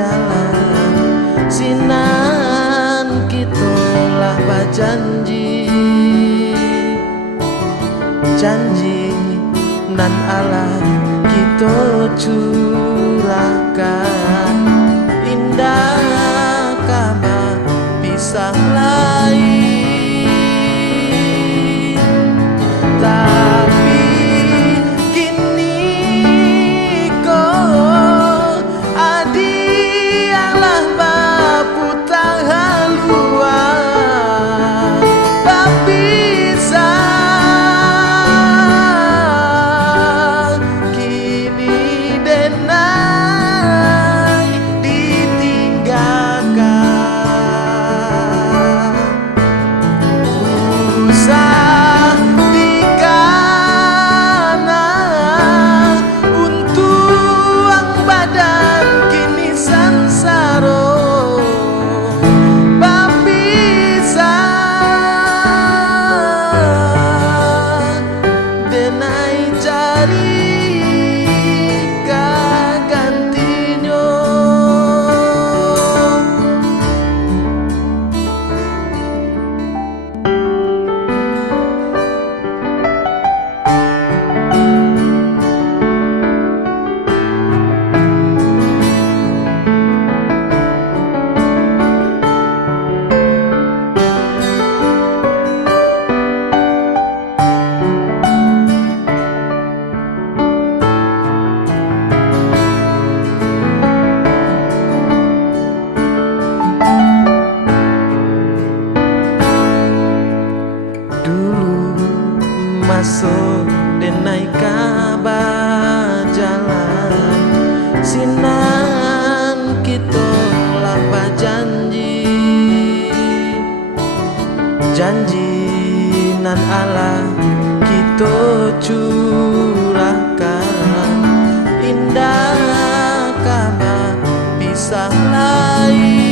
jalan sinan kitolah bajanji janji nan Allah kita curahkan indah kabar pisah lain tapi kini kau adialah baputang haluan babisa kini denai ditinggalkan usah dikana untuang badan kini sansaro babisa denai cari kagantinyo masuk denai kabar jalan sinan kita lah janji janji nan Allah kita curahkan indah kabar pisah lain